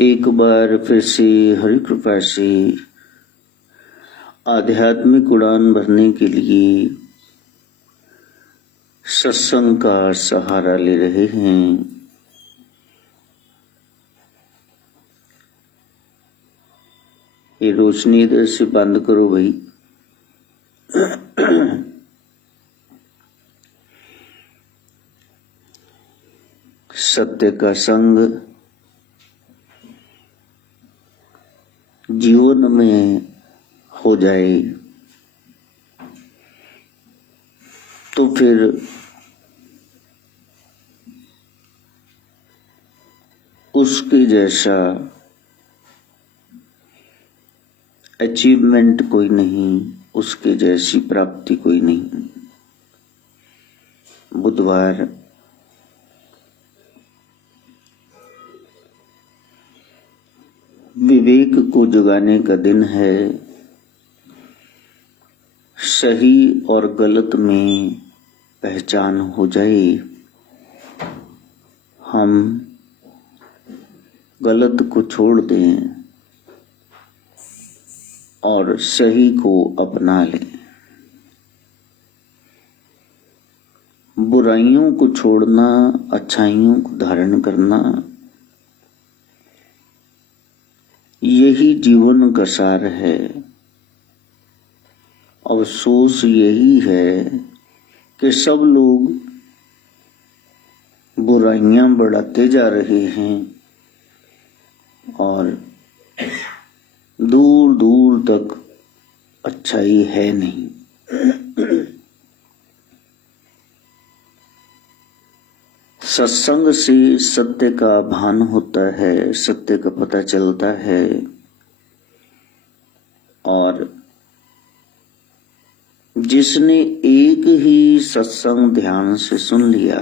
एक बार फिर से हरि कृपा से आध्यात्मिक उड़ान भरने के लिए सत्संग का सहारा ले रहे हैं। ये रोशनी इधर से बंद करो भाई। सत्य का संग जीवन में हो जाए तो फिर उसके जैसा अचीवमेंट कोई नहीं, उसके जैसी प्राप्ति कोई नहीं। बुधवार विवेक को जगाने का दिन है। सही और गलत में पहचान हो जाए, हम गलत को छोड़ दें और सही को अपना लें। बुराइयों को छोड़ना, अच्छाइयों को धारण करना, यही जीवन का सार है। अफसोस यही है कि सब लोग बुराइयां बढ़ाते जा रहे हैं और दूर दूर तक अच्छाई है नहीं। सत्संग से सत्य का भान होता है, सत्य का पता चलता है और जिसने एक ही सत्संग ध्यान से सुन लिया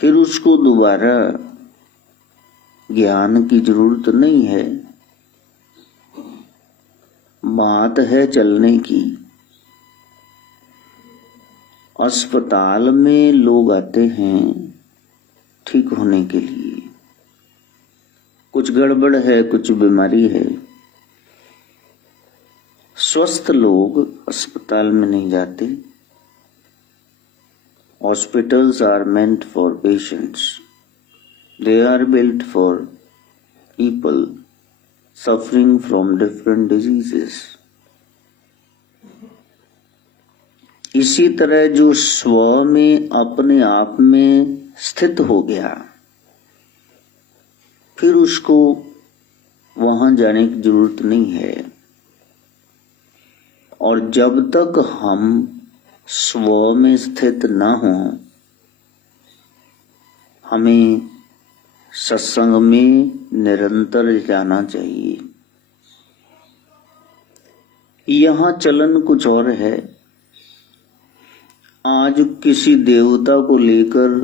फिर उसको दोबारा ज्ञान की जरूरत नहीं है। बात है चलने की। अस्पताल में लोग आते हैं ठीक होने के लिए, कुछ गड़बड़ है, कुछ बीमारी है। स्वस्थ लोग अस्पताल में नहीं जाते। Hospitals are meant for patients, they are built for people suffering from different diseases. इसी तरह जो स्व में अपने आप में स्थित हो गया फिर उसको वहां जाने की जरूरत नहीं है। और जब तक हम स्व में स्थित न हो, हमें सत्संग में निरंतर जाना चाहिए। यहां चलन कुछ और है। आज किसी देवता को लेकर,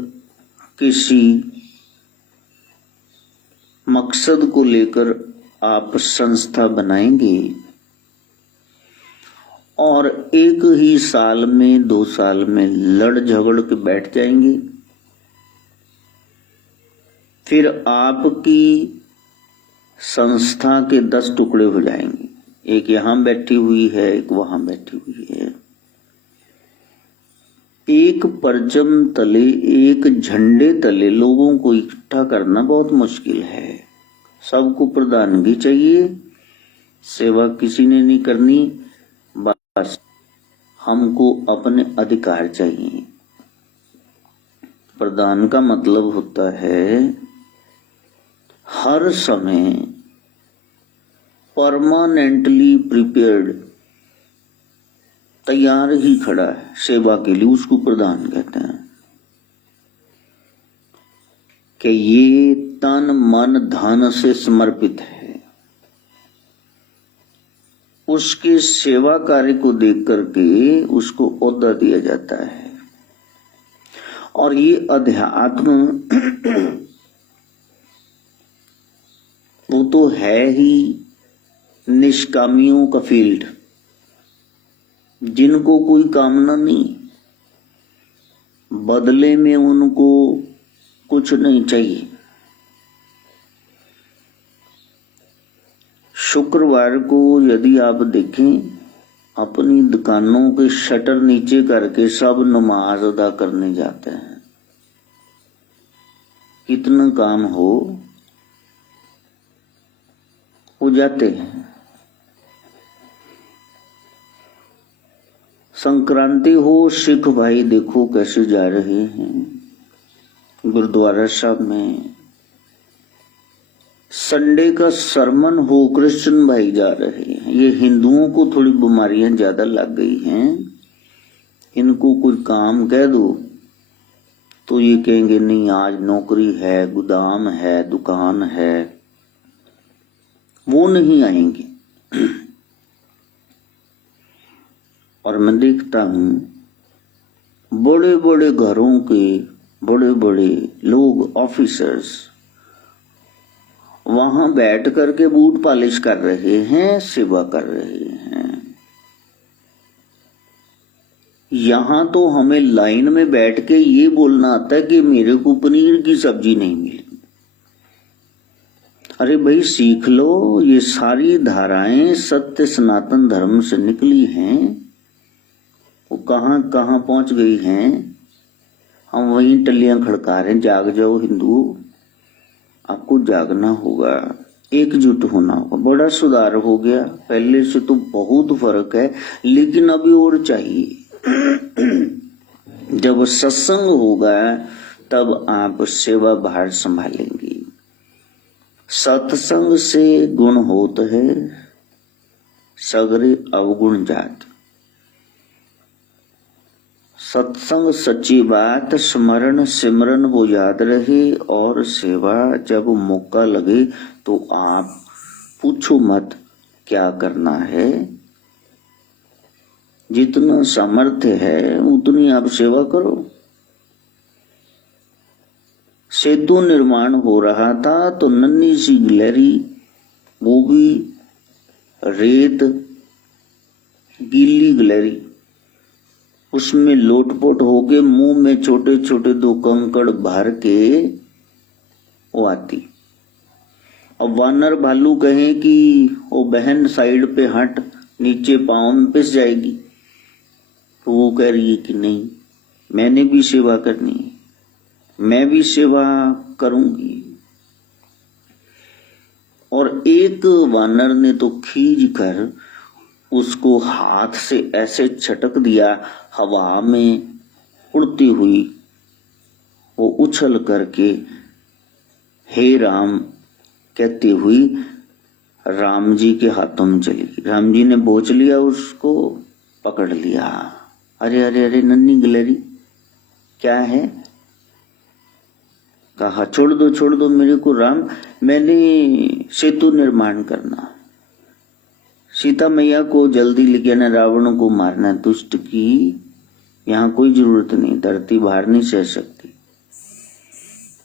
किसी मकसद को लेकर आप संस्था बनाएंगे और एक ही साल में 2 साल में लड़ झगड़ के बैठ जाएंगे। फिर आपकी संस्था के 10 टुकड़े हो जाएंगे। एक यहां बैठी हुई है, एक वहां बैठी हुई है। एक परचम तले, एक झंडे तले लोगों को इकट्ठा करना बहुत मुश्किल है। सबको प्रधानगी चाहिए, सेवा किसी ने नहीं करनी, बस हमको अपने अधिकार चाहिए। प्रधान का मतलब होता है हर समय परमानेंटली प्रिपेयर्ड, तैयार ही खड़ा है सेवा के लिए, उसको प्रधान कहते हैं। कि ये तन मन धन से समर्पित है। उसके सेवा कार्य को देख करके उसको ओहदा दिया जाता है। और ये अध्यात्म वो तो है ही निष्कामियों का फील्ड, जिनको कोई कामना नहीं, बदले में उनको कुछ नहीं चाहिए। शुक्रवार को यदि आप देखें, अपनी दुकानों के शटर नीचे करके सब नमाज अदा करने जाते हैं। कितना काम हो जाते हैं। संक्रांति हो, सिख भाई देखो कैसे जा रहे हैं गुरुद्वारा साहब में। संडे का सरमन हो, क्रिश्चियन भाई जा रहे हैं। ये हिंदुओं को थोड़ी बीमारियां ज्यादा लग गई हैं। इनको कोई काम कह दो तो ये कहेंगे नहीं, आज नौकरी है, गोदाम है, दुकान है, वो नहीं आएंगे। और मैं देखता हूं बड़े बड़े घरों के बड़े बड़े लोग, ऑफिसर्स, वहां बैठ करके बूट पॉलिश कर रहे हैं, सेवा कर रहे हैं। यहां तो हमें लाइन में बैठ के ये बोलना आता है कि मेरे को पनीर की सब्जी नहीं मिली। अरे भाई सीख लो, ये सारी धाराएं सत्य सनातन धर्म से निकली हैं। वो कहां कहां पहुंच गई हैं, हम वहीं टल्लियां खड़का रहे हैं। जाग जाओ हिंदू, आपको जागना होगा, एकजुट होना होगा। बड़ा सुधार हो गया, पहले से तो बहुत फर्क है, लेकिन अभी और चाहिए। जब सत्संग होगा तब आप सेवा भार संभालेंगे। सत्संग से गुण होत है, सगरे अवगुण जात। सत्संग सच्ची बात, स्मरण सिमरन वो याद रहे, और सेवा जब मौका लगे तो आप पूछो मत क्या करना है। जितना सामर्थ्य है उतनी आप सेवा करो। सेतु निर्माण हो रहा था तो नन्ही सी गिलहरी, वो भी रेत गीली गिलहरी, उसमें लोटपोट होके मुंह में छोटे छोटे 2 कंकड़ भर के वो आती। अब वानर भालू कहे कि वो बहन साइड पे हट, नीचे पांव में पिस जाएगी, तो वो कह रही है कि नहीं, मैंने भी सेवा करनी है, मैं भी सेवा करूंगी। और एक वानर ने तो खींच कर उसको हाथ से ऐसे छटक दिया, हवा में उड़ती हुई वो उछल करके हे राम कहती हुई राम जी के हाथों में चली गई। राम जी ने बोच लिया, उसको पकड़ लिया। अरे अरे अरे नन्ही गिलहरी क्या है? कहा छोड़ दो मेरे को राम, मैंने सेतु निर्माण करना, सीता मैया को जल्दी लेके आना, रावण को मारना, दुष्ट की यहाँ कोई जरूरत नहीं, धरती भार नहीं सह सकती।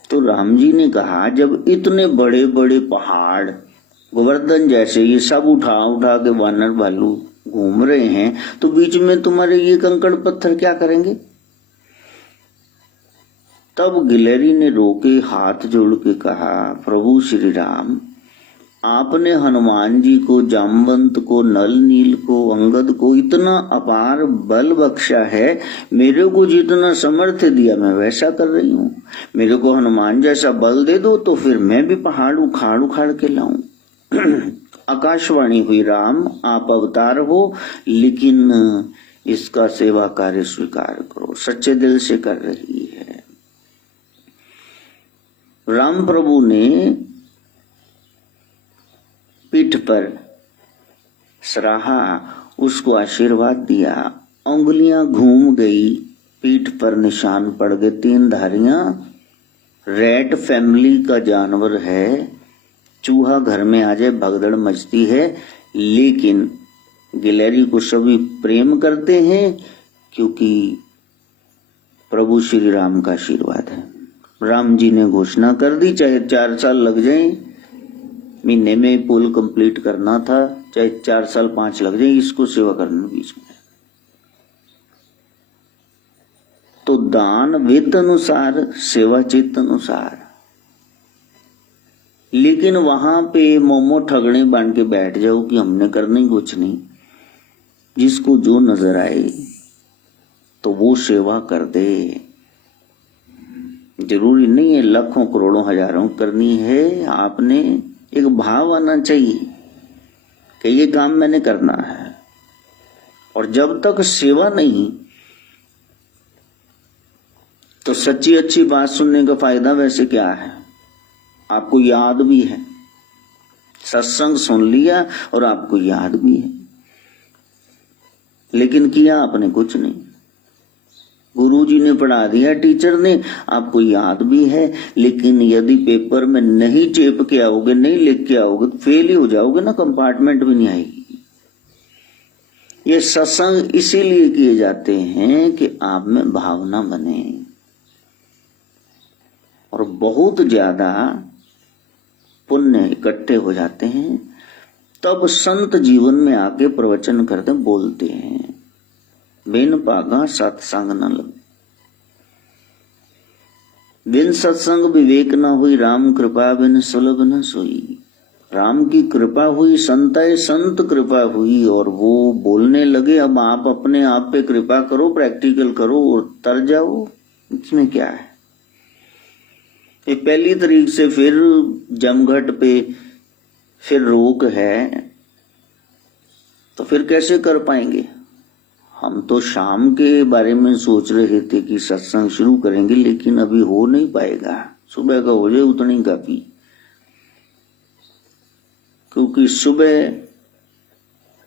तो राम जी ने कहा जब इतने बड़े बड़े पहाड़ गोवर्धन जैसे ये सब उठा उठा के वानर भालू घूम रहे हैं, तो बीच में तुम्हारे ये कंकड़ पत्थर क्या करेंगे? तब गिलहरी ने रोके हाथ जोड़ के कहा प्रभु श्री राम, आपने हनुमान जी को, जामवंत को, नल नील को, अंगद को इतना अपार बल बख्शा है, मेरे को जितना सामर्थ्य दिया मैं वैसा कर रही हूँ। मेरे को हनुमान जैसा बल दे दो तो फिर मैं भी पहाड़ उखाड़ उखाड़ के लाऊं। आकाशवाणी हुई राम आप अवतार हो, लेकिन इसका सेवा कार्य स्वीकार करो। सच्चे दिल से कर रही है। राम प्रभु ने पीठ पर सराहा, उसको आशीर्वाद दिया, उंगलियां घूम गई, पीठ पर निशान पड़ गए 3 धारियां। रैट फैमिली का जानवर है, चूहा घर में आ जाए भगदड़ मचती है, लेकिन गिलहरी को सभी प्रेम करते हैं क्योंकि प्रभु श्री राम का आशीर्वाद है। राम जी ने घोषणा कर दी, चाहे 4 साल लग जाए, महीने में पुल कंप्लीट करना था, चाहे 4 साल 5 लग जाए, इसको सेवा करना बीच में। तो दान वित्त अनुसार, सेवा चित्त अनुसार। लेकिन वहां पे मोमो ठगने बन के बैठ जाओ कि हमने करना ही कुछ नहीं, जिसको जो नजर आए तो वो सेवा कर दे। जरूरी नहीं है लाखों करोड़ों हजारों करनी है, आपने एक भाव आना चाहिए कि ये काम मैंने करना है। और जब तक सेवा नहीं तो सच्ची अच्छी बात सुनने का फायदा वैसे क्या है? आपको याद भी है, सत्संग सुन लिया और आपको याद भी है, लेकिन किया आपने कुछ नहीं। गुरुजी ने पढ़ा दिया, टीचर ने, आपको याद भी है, लेकिन यदि पेपर में नहीं चेप के आओगे, नहीं लिख के आओगे तो फेल ही हो जाओगे ना, कंपार्टमेंट भी नहीं आएगी। ये सत्संग इसीलिए किए जाते हैं कि आप में भावना बने और बहुत ज्यादा पुण्य इकट्ठे हो जाते हैं। तब संत जीवन में आके प्रवचन करते बोलते हैं, बिन पागा सत्संग न लगे, बिन सत्संग विवेक न हुई, राम कृपा बिन सुलभ न सोई। राम की कृपा हुई, संत कृपा हुई और वो बोलने लगे। अब आप अपने आप पे कृपा करो, प्रैक्टिकल करो और तर जाओ, इसमें क्या है? ये पहली तारीख से फिर जमघट पे फिर रोक है, तो फिर कैसे कर पाएंगे? हम तो शाम के बारे में सोच रहे थे कि सत्संग शुरू करेंगे, लेकिन अभी हो नहीं पाएगा। सुबह का हो जाए उतनी काफी, क्योंकि सुबह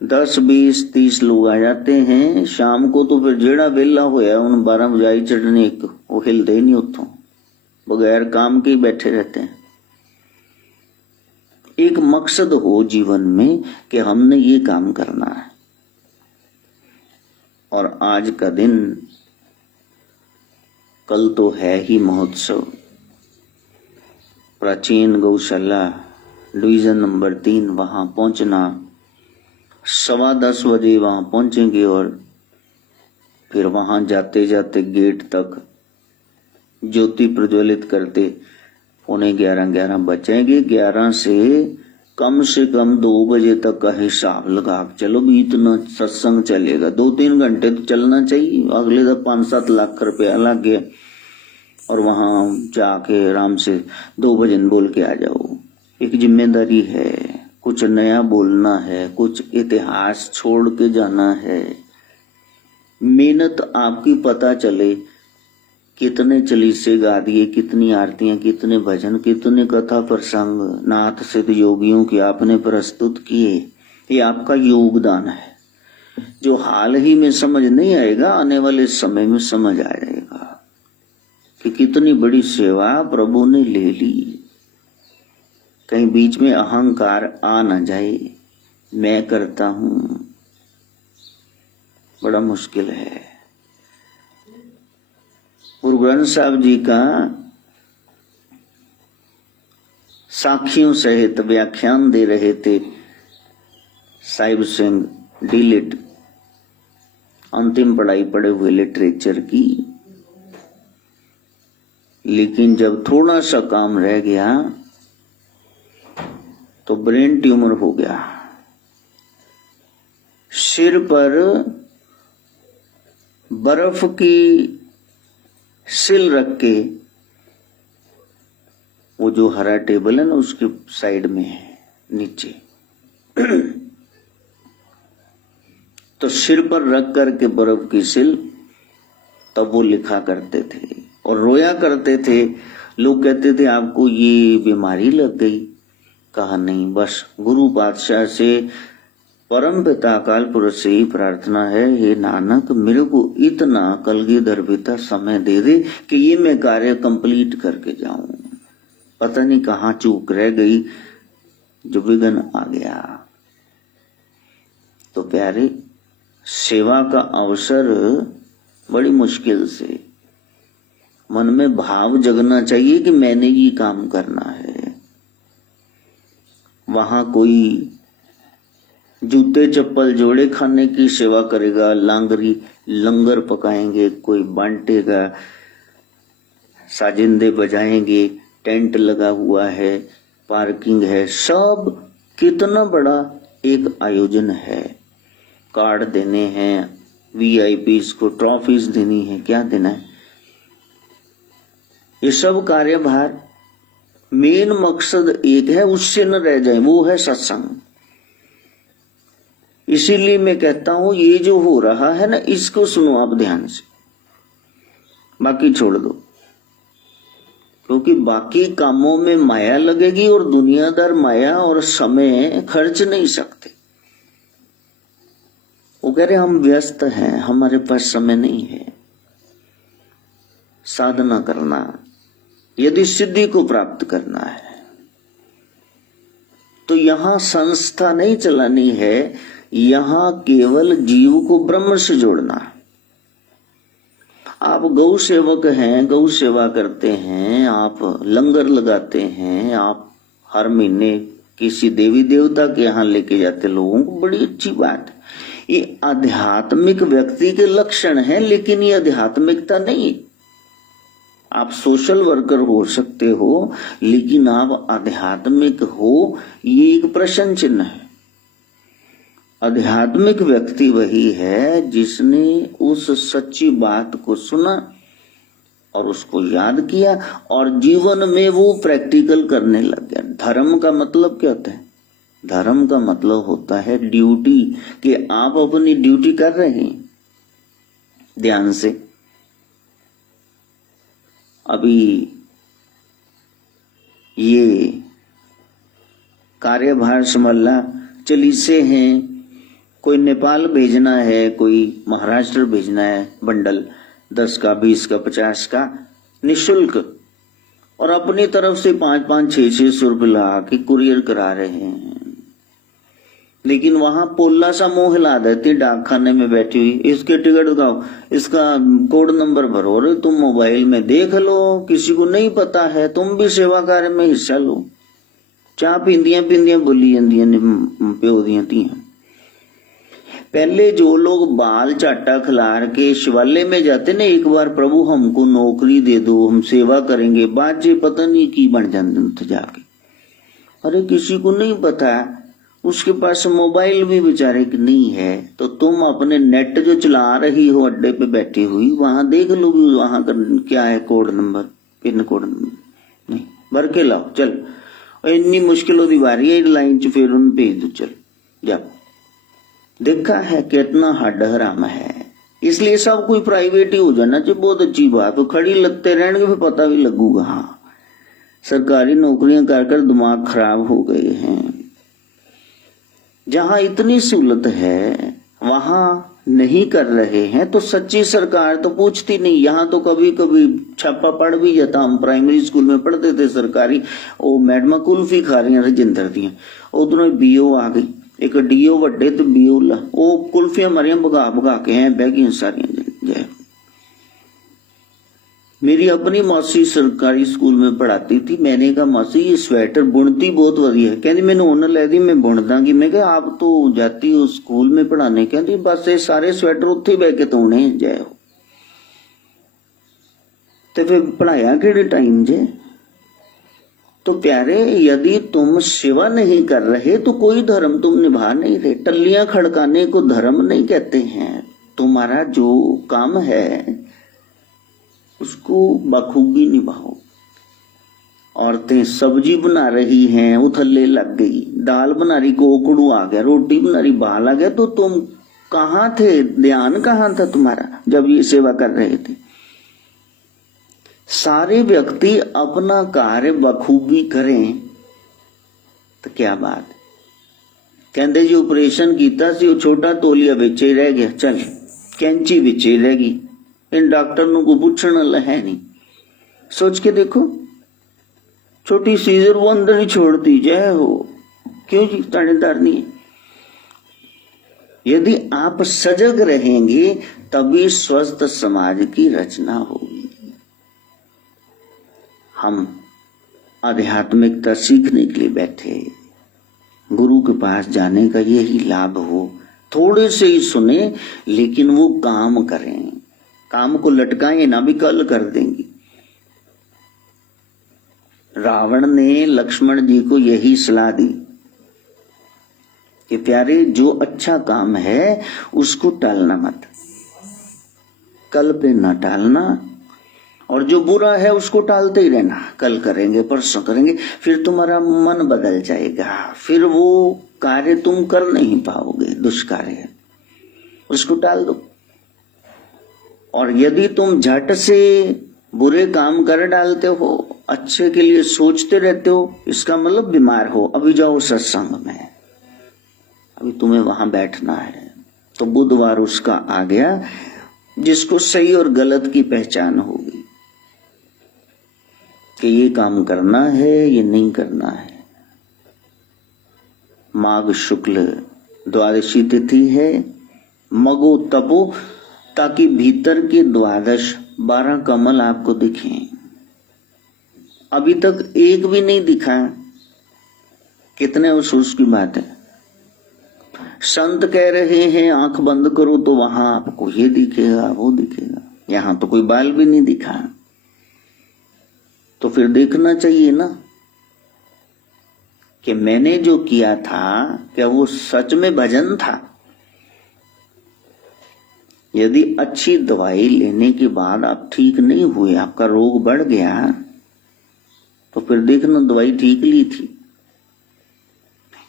10, 20, 30 लोग आ जाते हैं, शाम को तो फिर जेड़ा वेला होया उन 12 बजाई चढ़ने एक वो हिलते ही नहीं, उतों बगैर काम के ही बैठे रहते हैं। एक मकसद हो जीवन में कि हमने ये काम करना है। और आज का दिन, कल तो है ही महोत्सव। प्राचीन गौशाला डिवीजन नंबर 3 वहां पहुंचना, 10:15 बजे वहां पहुंचेंगे और फिर वहां जाते जाते गेट तक ज्योति प्रज्वलित करते 11:15 बचेंगे। 11 से कम 2 बजे तक का हिसाब लगा चलो भी, इतना सत्संग चलेगा। 2-3 घंटे तो चलना चाहिए। अगले तो 5-7 लाख रुपया लग गया और वहां जाके आराम से 2 भजन बोल के आ जाओ। एक जिम्मेदारी है, कुछ नया बोलना है, कुछ इतिहास छोड़ के जाना है। मेहनत आपकी पता चले, कितने चालीसे गा दिए, कितनी आरतियां, कितने भजन, कितने कथा प्रसंग नाथ सिद्ध योगियों के आपने प्रस्तुत किए, ये आपका योगदान है। जो हाल ही में समझ नहीं आएगा, आने वाले समय में समझ आ जाएगा कि कितनी बड़ी सेवा प्रभु ने ले ली। कहीं बीच में अहंकार आ न जाए, मैं करता हूं, बड़ा मुश्किल है। गुरु ग्रंथ साहब जी का साखियों सहित व्याख्यान दे रहे थे साहिब सिंह डीलिट, अंतिम पढ़ाई पढ़े हुए लिटरेचर की। लेकिन जब थोड़ा सा काम रह गया तो ब्रेन ट्यूमर हो गया। सिर पर बर्फ की सिल रख के, वो जो हरा टेबल है ना उसके साइड में है नीचे, तो सिर पर रख करके बर्फ की सिल, तब वो लिखा करते थे और रोया करते थे। लोग कहते थे आपको ये बीमारी लग गई। कहा नहीं, बस गुरु पातशाह से, परम पिता अकाल पुरुष से ही प्रार्थना है, हे नानक मेरे को इतना कलगीधर पिता समय दे दे कि ये मैं कार्य कंप्लीट करके जाऊं। पता नहीं कहाँ चूक रह गई, जो विघ्न आ गया। तो प्यारे, सेवा का अवसर बड़ी मुश्किल से, मन में भाव जगना चाहिए कि मैंने ये काम करना है। वहां कोई जूते चप्पल जोड़े खाने की सेवा करेगा, लंगर पकाएंगे, कोई बांटेगा, साजिंदे बजाएंगे, टेंट लगा हुआ है, पार्किंग है, सब कितना बड़ा एक आयोजन है। कार्ड देने हैं, वीआईपीज को ट्रॉफीज देनी है, क्या देना है, ये सब कार्यभार। मेन मकसद एक है, उससे न रह जाए, वो है सत्संग। इसीलिए मैं कहता हूं ये जो हो रहा है ना, इसको सुनो आप ध्यान से, बाकी छोड़ दो, क्योंकि बाकी कामों में माया लगेगी और दुनियादार माया और समय खर्च नहीं सकते। वो कह रहे हम व्यस्त हैं, हमारे पास समय नहीं है। साधना करना, यदि सिद्धि को प्राप्त करना है तो यहां संस्था नहीं चलानी है, यहां केवल जीव को ब्रह्म से जोड़ना। आप गौ सेवक हैं, गौ सेवा करते हैं, आप लंगर लगाते हैं, आप हर महीने किसी देवी देवता के यहां लेके जाते लोगों को, बड़ी अच्छी बात है। ये आध्यात्मिक व्यक्ति के लक्षण है, लेकिन ये आध्यात्मिकता नहीं। आप सोशल वर्कर हो सकते हो, लेकिन आप आध्यात्मिक हो, ये एक प्रश्न चिन्ह है। आध्यात्मिक व्यक्ति वही है जिसने उस सच्ची बात को सुना और उसको याद किया और जीवन में वो प्रैक्टिकल करने लग गया। धर्म का मतलब क्या होता है? धर्म का मतलब होता है ड्यूटी, कि आप अपनी ड्यूटी कर रहे हैं ध्यान से। अभी ये कार्यभार संभालना, चलीसे हैं, कोई नेपाल भेजना है, कोई महाराष्ट्र भेजना है, बंडल 10 का 20 का 50 का निशुल्क, और अपनी तरफ से 5-5, 600 रुपये लगा के कुरियर करा रहे हैं। लेकिन वहां पोला सा मुंह हिला देती डाक खाने में बैठी हुई, इसके टिकट दिखाओ, इसका कोड नंबर भरो, रे तुम मोबाइल में देख लो, किसी को नहीं पता है, तुम भी सेवा कार्य में हिस्सा लो। चाह पींदियां बोली जांदियां ने प्यो दियां धीआं। पहले जो लोग बाल चाटा खिलार के शिवालय में जाते ना, एक बार प्रभु हमको नौकरी दे दो, हम सेवा करेंगे, बाजे पता नहीं की बन जाते जाके। अरे किसी को नहीं पता, उसके पास मोबाइल भी बेचारे की नहीं है, तो तुम अपने नेट जो चला रही हो अड्डे पे बैठी हुई, वहां देख लो वहां क्या है code number, pin code number नहीं भर के लाओ, चल इन्नी मुश्किल होती बारी है लाइन च, फिर उन्हें भेज दो, चल जा। देखा है कितना हड्ड हराम है। इसलिए सब कोई प्राइवेट ही हो जाना चाहिए, बहुत अच्छी बात। तो खड़ी लगते रहेंगे फिर पता भी लगूगा। हाँ, सरकारी नौकरियां कर दिमाग खराब हो गए हैं। जहां इतनी सहूलत है वहां नहीं कर रहे हैं, तो सच्ची सरकार तो पूछती नहीं। यहाँ तो कभी कभी छापा पड़ भी जाता। हम प्राइमरी स्कूल में पढ़ते थे सरकारी, वो मैडम कुल्फी खा रही रजिंदर दियां, उधरों बीओ आ गई, एक डीओ वड्डे तो बीओ ला, वो कुल्फियां मारिया भगा के हैं बैगियां सारियां। मेरी अपनी मौसी सरकारी स्कूल में पढ़ाती थी। मैंने कहा मौसी ये स्वेटर बुनती बहुत वधिया है। कहती मैंने उन लै दी, मैं बुन दांगी। मैं कहा आप तो जाती हो स्कूल में पढ़ाने। कहती बस ये सारे स्वेटर उत्थे बह के धोने जाओ। तो फिर पढ़ाया किहड़े टाइम जे? तो प्यारे, यदि तुम सेवा नहीं कर रहे तो कोई धर्म तुम निभा नहीं रहे। टल्लियां खड़काने को धर्म नहीं कहते हैं। तुम्हारा जो काम है उसको बखूबी निभाओ। औरतें सब्जी बना रही हैं, उथल्ले लग गई, दाल बना रही कोकड़ू आ गया, रोटी बना रही बाल आ गया, तो तुम कहाँ थे? ध्यान कहाँ था तुम्हारा जब ये सेवा कर रहे थे? सारे व्यक्ति अपना कार्य बखूबी करें तो क्या बात है। कहते जी ऑपरेशन किया सी, छोटा तोलिया बिच ही रह गया, चल कैंची बिच ही रह गई, इन डॉक्टर नूं कोई पूछण वाला है नहीं। सोच के देखो, छोटी सीजर वो अंदर ही छोड़ दी जाए हो, क्यों जी? तानेदार नहीं है। यदि आप सजग रहेंगे तभी स्वस्थ समाज की रचना होगी। हम आध्यात्मिकता सीखने के लिए बैठे, गुरु के पास जाने का यही लाभ हो। थोड़े से ही सुने लेकिन वो काम करें, काम को लटकाएं ना, भी कल कर देंगे। रावण ने लक्ष्मण जी को यही सलाह दी कि प्यारे, जो अच्छा काम है उसको टालना मत, कल पे ना टालना, और जो बुरा है उसको टालते ही रहना, कल करेंगे परसों करेंगे, फिर तुम्हारा मन बदल जाएगा, फिर वो कार्य तुम कर नहीं पाओगे, दुष्कार्य, उसको टाल दो। और यदि तुम झट से बुरे काम कर डालते हो, अच्छे के लिए सोचते रहते हो, इसका मतलब बीमार हो। अभी जाओ सत्संग में, अभी तुम्हें वहां बैठना है। तो बुधवार उसका आ गया जिसको सही और गलत की पहचान होगी कि ये काम करना है, ये नहीं करना है। माघ शुक्ल द्वादशी तिथि है, मगो तपो, ताकि भीतर के 12 कमल आपको दिखें। अभी तक एक भी नहीं दिखा, कितने अफसोस की बात है। संत कह रहे हैं आंख बंद करो तो वहां आपको ये दिखेगा, वो दिखेगा, यहां तो कोई बाल भी नहीं दिखा। तो फिर देखना चाहिए ना कि मैंने जो किया था क्या वो सच में भजन था। यदि अच्छी दवाई लेने के बाद आप ठीक नहीं हुए, आपका रोग बढ़ गया, तो फिर देखना दवाई ठीक ली थी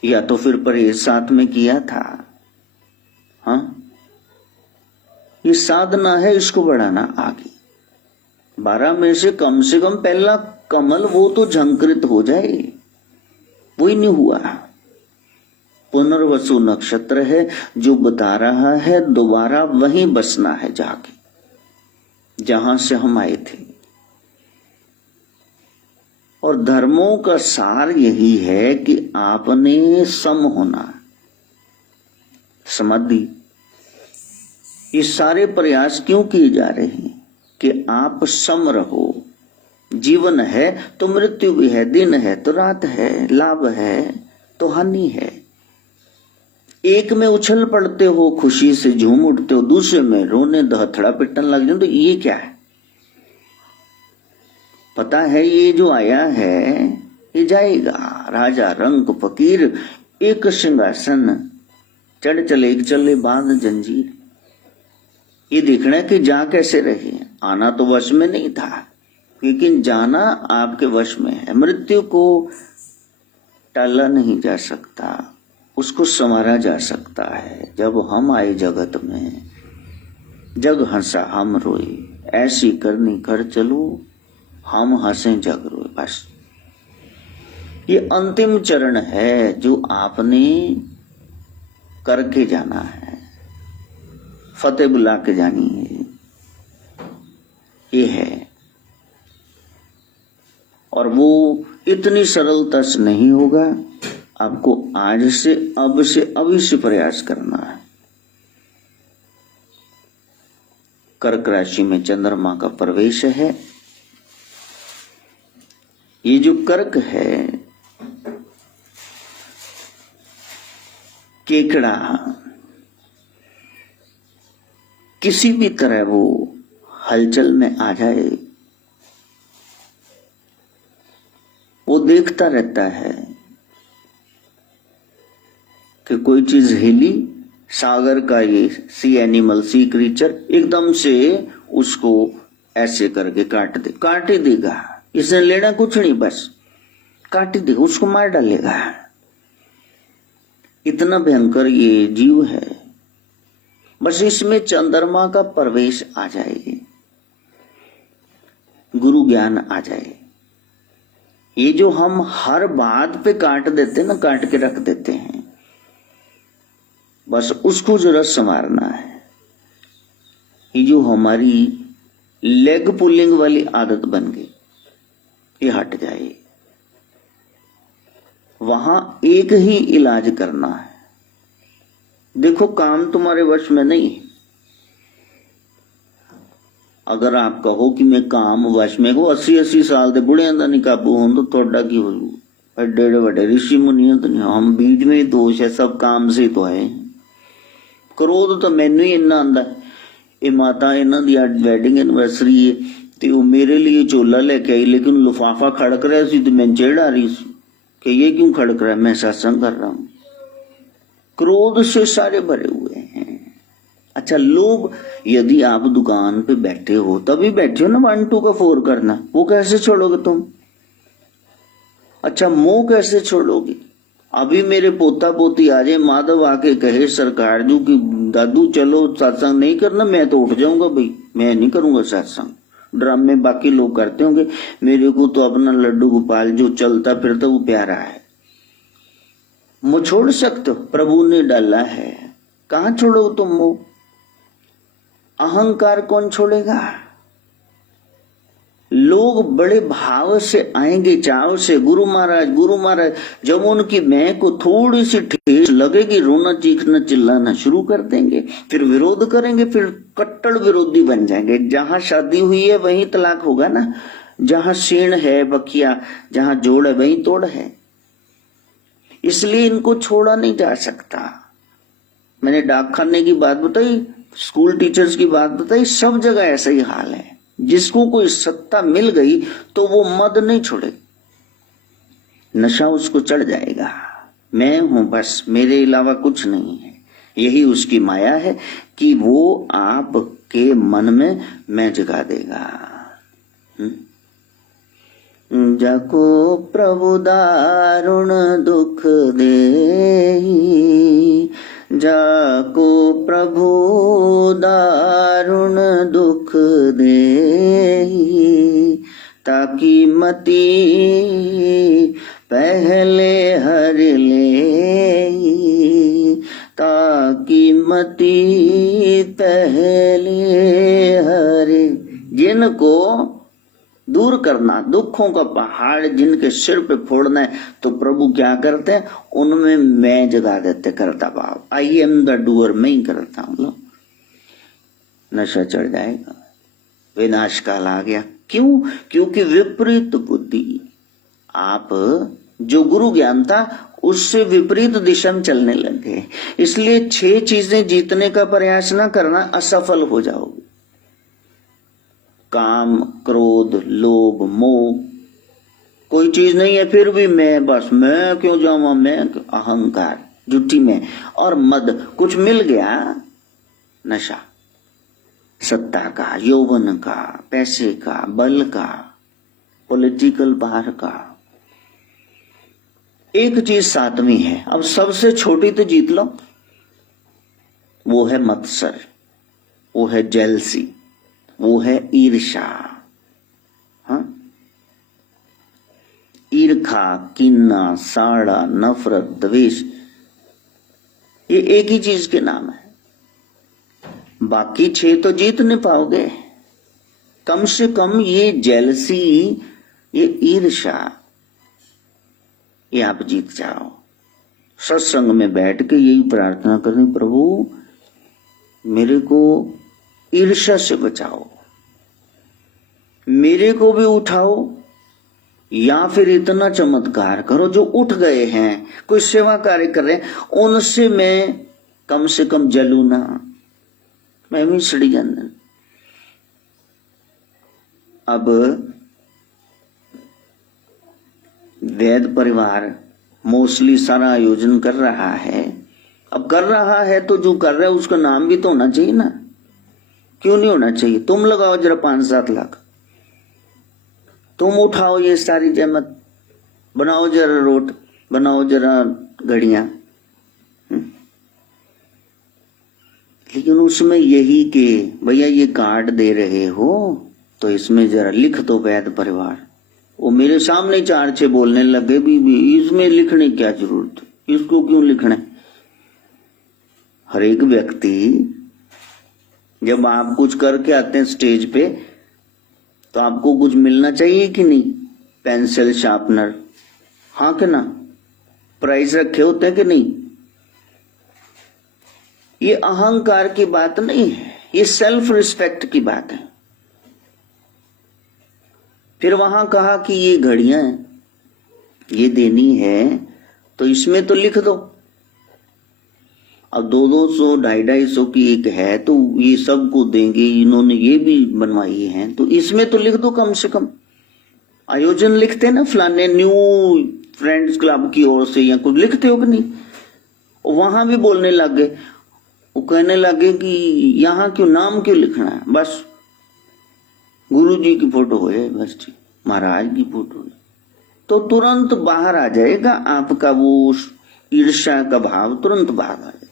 या तो फिर परहेज साथ में किया था। हाँ, ये साधना है, इसको बढ़ाना आगे। 12 में से कम पहला कमल वो तो झंकृत हो जाए, वो ही नहीं हुआ। पुनर्वसु नक्षत्र है जो बता रहा है दोबारा वहीं बसना है जाके जहां से हम आए थे। और धर्मों का सार यही है कि आपने सम होना, समाधि। ये सारे प्रयास क्यों किए जा रहे हैं कि आप सम रहो। जीवन है तो मृत्यु भी है, दिन है तो रात है, लाभ है तो हानि है। एक में उछल पड़ते हो, खुशी से झूम उठते हो, दूसरे में रोने दहथड़ा पिटन लग जाए, तो ये क्या है? पता है ये जो आया है ये जाएगा। राजा रंग फकीर एक सिंहासन, चढ़ चले एक चले बांध जंजीर। ये देखना है कि जा कैसे रहे। आना तो वश में नहीं था, लेकिन जाना आपके वश में है। मृत्यु को टाला नहीं जा सकता, उसको संवारा जा सकता है। जब हम आए जगत में, जग हंसा हम रोए, ऐसी करनी कर चलो, हम हंसे जग रोए। बस ये अंतिम चरण है जो आपने करके जाना है, फतेह बुला के जानी है, ये है। और वो इतनी सरलता से नहीं होगा, आपको आज से अब से अभी से प्रयास करना है। कर्क राशि में चंद्रमा का प्रवेश है। ये जो कर्क है, केकड़ा, किसी भी तरह वो हलचल में आ जाए, वो देखता रहता है कि कोई चीज हिली। सागर का ये सी एनिमल, सी क्रीचर एकदम से उसको ऐसे करके काट ही देगा। इसने लेना कुछ नहीं, बस काट ही देगा, उसको मार डालेगा। इतना भयंकर ये जीव है। बस इसमें चंद्रमा का प्रवेश आ जाए, गुरु ज्ञान आ जाए। ये जो हम हर बात पे काट देते ना, काट के रख देते हैं, बस उसको जरा संवारना है। ये जो हमारी लेग पुलिंग वाली आदत बन गई, ये हट जाए। वहां एक ही इलाज करना है। देखो काम तुम्हारे वश में नहीं। अगर आप कहो कि मैं काम वश में, 80-80 साल ਦੇ ਬੁੜਿਆਂ ਦਾ ਨਹੀਂ ਕਾਬੂ ਹੋਣ तो ਤੁਹਾਡਾ ਕੀ ਹੋਊ? ਐਡੇ ਵੱਡੇ ऋषि मुनियों तो नहीं, हम बीज में ही दोष है, सब काम से तो है। क्रोध तो मैनू ही इन्ना आंदा। ये माता इन्हां दी वैडिंग एनिवर्सरी है, तो वो मेरे लिए चोला लेके आई, लेकिन लिफाफा खड़क रहा है, तो मैं चिढ़ आ रही कि ये क्यों खड़क रहा है, मैं सत्संग कर रहा हूं। क्रोध से सारे भरे हुए हैं। अच्छा, लोग, यदि आप दुकान पे बैठे हो, तभी बैठे हो ना 1 2 का 4 करना, वो कैसे छोड़ोगे तुम? अच्छा, मोह कैसे छोड़ोगे? अभी मेरे पोता पोती आ जाए, माधव आके कहे सरकार जी कि दादू चलो सत्संग नहीं करना, मैं तो उठ जाऊंगा भाई, मैं नहीं करूंगा सत्संग। ड्रामे बाकी लोग करते होंगे, मेरे को तो अपना लड्डू गोपाल जो चलता फिरता वो प्यारा है। मुझ छोड़ सकते हो? प्रभु ने डाला है, कहां छोड़ो तुम वो? अहंकार कौन छोड़ेगा? लोग बड़े भाव से आएंगे, चाव से, गुरु महाराज गुरु महाराज। जब उनकी मैं को थोड़ी सी ठेस लगेगी, रोना चीखना चिल्लाना शुरू कर देंगे, फिर विरोध करेंगे, फिर कट्टर विरोधी बन जाएंगे। जहां शादी हुई है वहीं तलाक होगा ना, जहां सीण है बकिया, जहां जोड़ है वहीं तोड़ है। इसलिए इनको छोड़ा नहीं जा सकता। मैंने डाक खाने की बात बताई, स्कूल टीचर्स की बात बताई, सब जगह ऐसा ही हाल है। जिसको कोई सत्ता मिल गई तो वो मद नहीं छोड़े, नशा उसको चढ़ जाएगा। मैं हूं बस, मेरे अलावा कुछ नहीं है। यही उसकी माया है कि वो आपके मन में मैं जगा देगा। जाको प्रभु दारुण दुख देहि, जाको प्रभु दारुण दुख देहि, ताकि मति पहले हर लेहि, ताकि मति पहले हर। जिनको दूर करना, दुखों का पहाड़ जिनके सिर पे फोड़ना है, तो प्रभु क्या करते हैं? उनमें मैं जगा देते, करता भाव। आई एम द डूअर, मैं ही करता हूं। लो, नशा चढ़ जाएगा, विनाश काल आ गया। क्यों? क्योंकि विपरीत बुद्धि। आप जो गुरु ज्ञान था उससे विपरीत दिशा में चलने लग गए। इसलिए 6 चीजें जीतने का प्रयास न करना, असफल हो जाओगे। काम, क्रोध, लोभ, मोह, कोई चीज नहीं है फिर भी मैं, बस मैं क्यों जाऊं, मैं, अहंकार, झूठी में, और मद। कुछ मिल गया, नशा, सत्ता का, यौवन का, पैसे का, बल का, पॉलिटिकल पावर का। एक चीज 7वीं है, अब सबसे छोटी तो जीत लो, वो है मत्सर, वो है जेलसी, वो है ईर्षा। हाँ, ईर्खा, किन्ना, साड़ा, नफरत, द्वेष, ये एक ही चीज के नाम है। बाकी 6 तो जीत नहीं पाओगे। कम से कम ये जेलसी, ये ईर्षा, ये आप जीत जाओ। सत्संग में बैठ के यही प्रार्थना करनी, प्रभु मेरे को ईर्ष्या से बचाओ, मेरे को भी उठाओ, या फिर इतना चमत्कार करो जो उठ गए हैं, कोई सेवा कार्य कर रहे हैं, उनसे मैं कम से कम जलू ना, मैं भी सड़ी जाना। अब वैद परिवार मोस्टली सारा आयोजन कर रहा है। अब कर रहा है तो जो कर रहा है उसका नाम भी तो होना चाहिए ना, क्यों नहीं होना चाहिए? तुम लगाओ जरा 5-7 लाख, तुम उठाओ ये सारी जहमत, बनाओ जरा रोट, बनाओ जरा घड़ियां, लेकिन उसमें यही कि भैया ये कार्ड दे रहे हो तो इसमें जरा लिख दो वैद परिवार। वो मेरे सामने 4-6 बोलने लगे, भी इसमें लिखने क्या जरूरत, इसको क्यों लिखना है? हर एक व्यक्ति जब आप कुछ करके आते हैं स्टेज पे तो आपको कुछ मिलना चाहिए कि नहीं? पेंसिल, शार्पनर, हाँ कि ना? प्राइज रखे होते हैं कि नहीं? ये अहंकार की बात नहीं है, ये सेल्फ रिस्पेक्ट की बात है। फिर वहां कहा कि ये घड़ियां ये देनी है तो इसमें तो लिख दो। अब 200 250 की एक है तो ये सबको देंगे, इन्होंने ये भी बनवाई है, तो इसमें तो लिख दो कम से कम। आयोजन लिखते ना फलाने न्यू फ्रेंड्स क्लब की ओर से या कुछ लिखते हो कि नहीं? वहां भी बोलने लग गए, वो कहने लगे कि यहाँ क्यों नाम क्यों लिखना है, बस गुरु जी की फोटो हो जाए, बस ठीक, महाराज की फोटो। तो तुरंत बाहर आ जाएगा आपका वो ईर्ष्या का भाव, तुरंत बाहर आ जाएगा।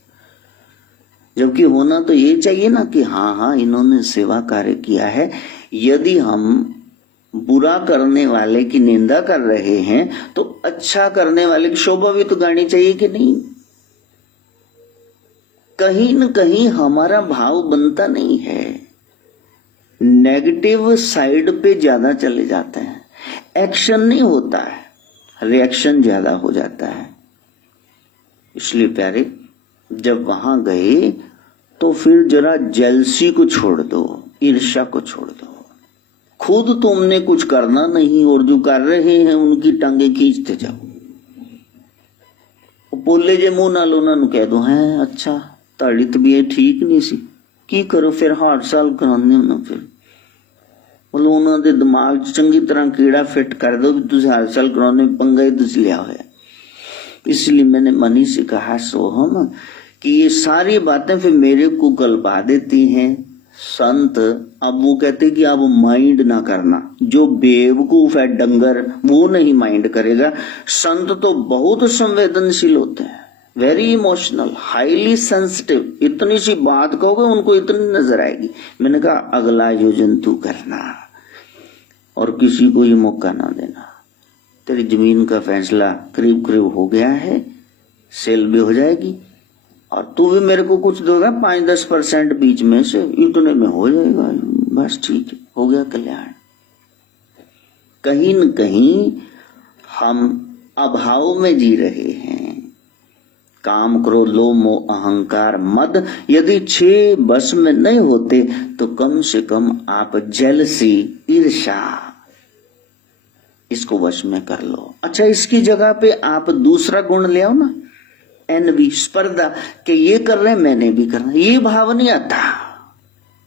जबकि होना तो ये चाहिए ना कि हाँ इन्होंने सेवा कार्य किया है। यदि हम बुरा करने वाले की निंदा कर रहे हैं तो अच्छा करने वाले की शोभा भी तो गानी चाहिए कि नहीं? कहीं न कहीं हमारा भाव बनता नहीं है, नेगेटिव साइड पे ज्यादा चले जाते हैं, एक्शन नहीं होता है, रिएक्शन ज्यादा हो जाता है। इसलिए प्यारे, जब वहां गए तो फिर जरा जेलसी को छोड़ दो, ईर्ष्या को छोड़ दो। खुद तुमने कुछ करना नहीं और जो कर रहे हैं उनकी टांगे खींचते जाओ। बोले जे मुंह नाल उन्होंने कह दो है अच्छा ताड़ी तबीयत ठीक नहीं सी, की करो फिर हार्ट साल कराने उन्होंने, फिर मतलब उन्होंने दिमाग चंगी तरह कीड़ा फिट कर दो कि तुझे हार्ट साल कराने पंगा ही तुझ लिया है। इसलिए मैंने मनी से कहा सोहम कि ये सारी बातें फिर मेरे को गलबा देती हैं संत। अब वो कहते कि आप माइंड ना करना, जो बेवकूफ है डंगर वो नहीं माइंड करेगा। संत तो बहुत संवेदनशील होते हैं, वेरी इमोशनल, हाईली सेंसिटिव। इतनी सी बात कहोगे उनको इतनी नजर आएगी। मैंने कहा अगला आयोजन तू करना और किसी को ये मौका ना देना। तेरी जमीन का फैसला करीब करीब हो गया है, सेल भी हो जाएगी और तू भी मेरे को कुछ देगा 5-10% बीच में से, इतने में हो जाएगा, बस ठीक है, हो गया कल्याण। कहीं न कहीं हम अभाव में जी रहे हैं। काम, क्रोध, लोभ, मोह, अहंकार, मद यदि 6 बस में नहीं होते तो कम से कम आप जेलसी, ईर्ष्या, इसको वश में कर लो। अच्छा, इसकी जगह पे आप दूसरा गुण ले आओ ना, एनवी, स्पर्धा, कि ये कर रहे हैं मैंने भी करना। ये भाव नहीं आता,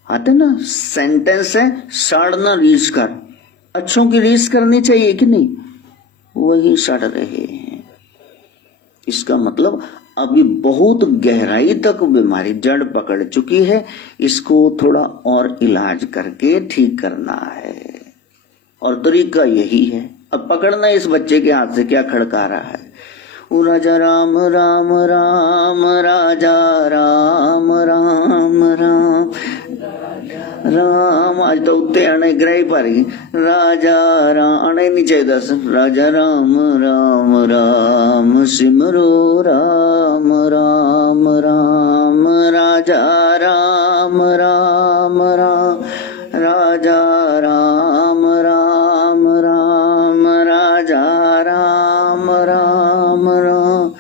आते ना सेंटेंस है सड़ना रीस कर, अच्छों की रीस करनी चाहिए कि नहीं, वही सड़ रहे हैं। इसका मतलब अभी बहुत गहराई तक बीमारी जड़ पकड़ चुकी है, इसको थोड़ा और इलाज करके ठीक करना है और तरीका यही है। अब पकड़ना इस बच्चे के हाथ से क्या खड़का रहा है, ओ राजा राम राम राम, राजा राम राम राम राम। आज तो उत्ते आने ग्रह पर ही राजा राम आने नहीं चाहिए दस, राजा राम राम राम सिमरो राम राम राम, राजा राम राम राम, राजा राम राम राम, राजा राम राम राम,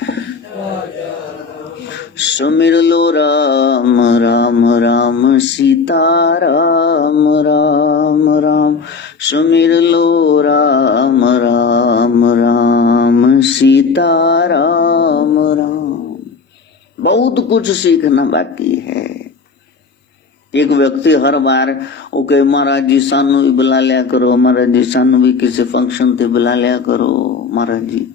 सुमिर लो राम राम राम, सीता राम राम राम, सुमिर लो राम राम राम, सीता राम राम। बहुत कुछ सीखना बाकी है। एक व्यक्ति हर बार ओके महाराज जी सानू भी बुला लिया करो, महाराज जी सानू भी किसी फंक्शन ते बुला लिया करो, महाराज जी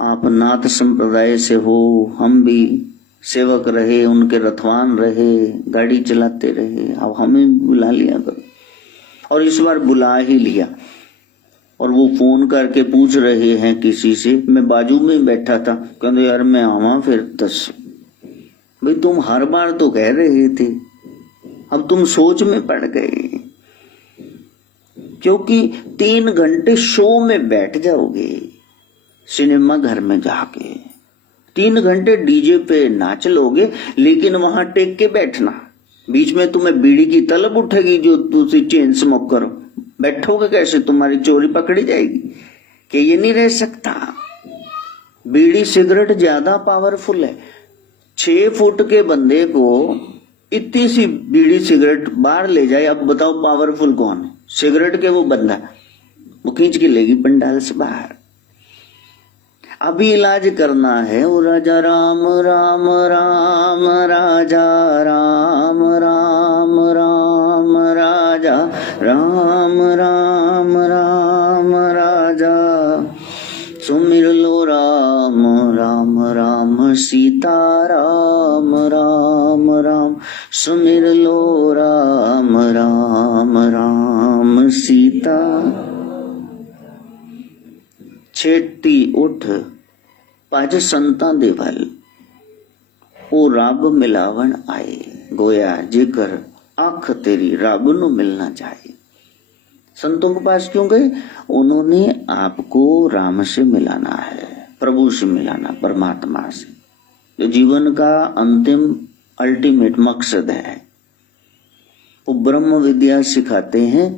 आप नाथ संप्रदाय से हो, हम भी सेवक रहे, उनके रथवान रहे, गाड़ी चलाते रहे, अब हमें बुला लिया करो। और इस बार बुला ही लिया और वो फोन करके पूछ रहे हैं किसी से, मैं बाजू में बैठा था, कहते यार मैं आवा फिर 10। भाई तुम हर बार तो कह रहे थे, अब तुम सोच में पड़ गए, क्योंकि 3 घंटे शो में बैठ जाओगे सिनेमा घर में जाके, 3 घंटे डीजे पे नाच लोगे, लेकिन वहां टेक के बैठना, बीच में तुम्हें बीड़ी की तलब उठेगी जो तुझे चेन स्मोक करो, बैठोगे कैसे, तुम्हारी चोरी पकड़ी जाएगी कि ये नहीं रह सकता। बीड़ी सिगरेट ज्यादा पावरफुल है। 6 फुट के बंदे को इतनी सी बीड़ी सिगरेट बाहर ले जाए, अब बताओ पावरफुल कौन है? सिगरेट के वो बंदा, वो खींच के लेगी पंडाल से बाहर। अभी इलाज करना है वो राजा राम राम राम राजा राम राम राम राजा राम राम राम राजा। सुमिर लो राम राम राम सीता राम राम राम। सुमिर लो राम राम राम सीता। छेती उठ पाज संतां दे वल ओ रब मिलावन आए। गोया जेकर आंख तेरी रब नु मिलना चाहे। संतों के पास क्यों गए? उन्होंने आपको राम से मिलाना है, प्रभु से मिलाना, परमात्मा से, जो जीवन का अंतिम अल्टीमेट मकसद है। वो ब्रह्म विद्या सिखाते हैं,